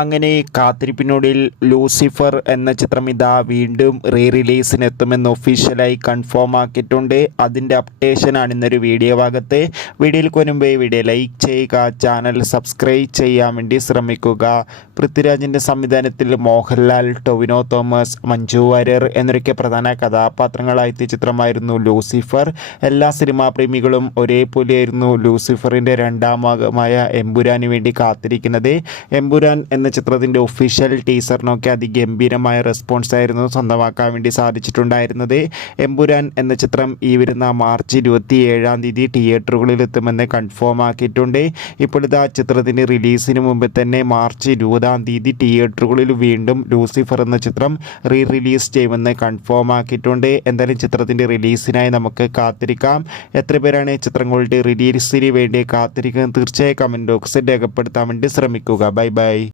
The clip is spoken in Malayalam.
അങ്ങനെ കാത്തിരിപ്പിനൊടിയിൽ ലൂസിഫർ എന്ന ചിത്രം ഇതാ വീണ്ടും റീ റിലീസിനെത്തുമെന്ന് ഒഫീഷ്യലായി കൺഫേം ആക്കിയിട്ടുണ്ട്. അതിന്റെ അപ്ഡേഷനാണ് ഇന്നൊരു വീഡിയോ ഭാഗത്ത്. വീഡിയോയിൽ കൊനുമ്പേ വീഡിയോ ലൈക്ക് ചെയ്യുക ചാനൽ സബ്സ്ക്രൈബ് ചെയ്യാൻ വേണ്ടി ശ്രമിക്കുക. പൃഥ്വിരാജിന്റെ സംവിധാനത്തിൽ മോഹൻലാൽ ടൊവിനോ തോമസ് മഞ്ജു വാര്യർ എന്നൊക്കെ പ്രധാന കഥാപാത്രങ്ങളായെത്തിയ ചിത്രമായിരുന്നു ലൂസിഫർ. എല്ലാ സിനിമാ പ്രേമികളും ഒരേപോലെയായിരുന്നു ലൂസിഫറിന്റെ രണ്ടാം ഭാഗമായ എമ്പുരാന് വേണ്ടി കാത്തിരിക്കുന്നത്. എമ്പുരാൻ എന്ന ചിത്രത്തിന്റെ ഒഫീഷ്യൽ ടീസറിനൊക്കെ അതിഗംഭീരമായ റെസ്പോൺസ് ആയിരുന്നു സ്വന്തമാക്കാൻ വേണ്ടി സാധിച്ചിട്ടുണ്ടായിരുന്നത്. എമ്പുരാൻ എന്ന ചിത്രം ഈ വരുന്ന മാർച്ച് ഇരുപത്തി ഏഴാം തീയതി തിയേറ്ററുകളിൽ എത്തുമെന്ന് കൺഫേം ആക്കിയിട്ടുണ്ട്. ഇപ്പോഴത്തെ ആ ചിത്രത്തിന്റെ റിലീസിന് മുമ്പ് തന്നെ മാർച്ച് ഇരുപതാം തീയതി തിയേറ്ററുകളിൽ വീണ്ടും ലൂസിഫർ എന്ന ചിത്രം റീ റിലീസ് ചെയ്യുമെന്ന് കൺഫേം ആക്കിയിട്ടുണ്ട്. എന്തായാലും ചിത്രത്തിന്റെ റിലീസിനായി നമുക്ക് കാത്തിരിക്കാം. എത്ര പേരാണ് ചിത്രങ്ങളുടെ റിലീസിന് വേണ്ടി കാത്തിരിക്കുന്നത് തീർച്ചയായും കമന്റ് ബോക്സിൽ രേഖപ്പെടുത്താൻ വേണ്ടി ശ്രമിക്കുക. Bye bye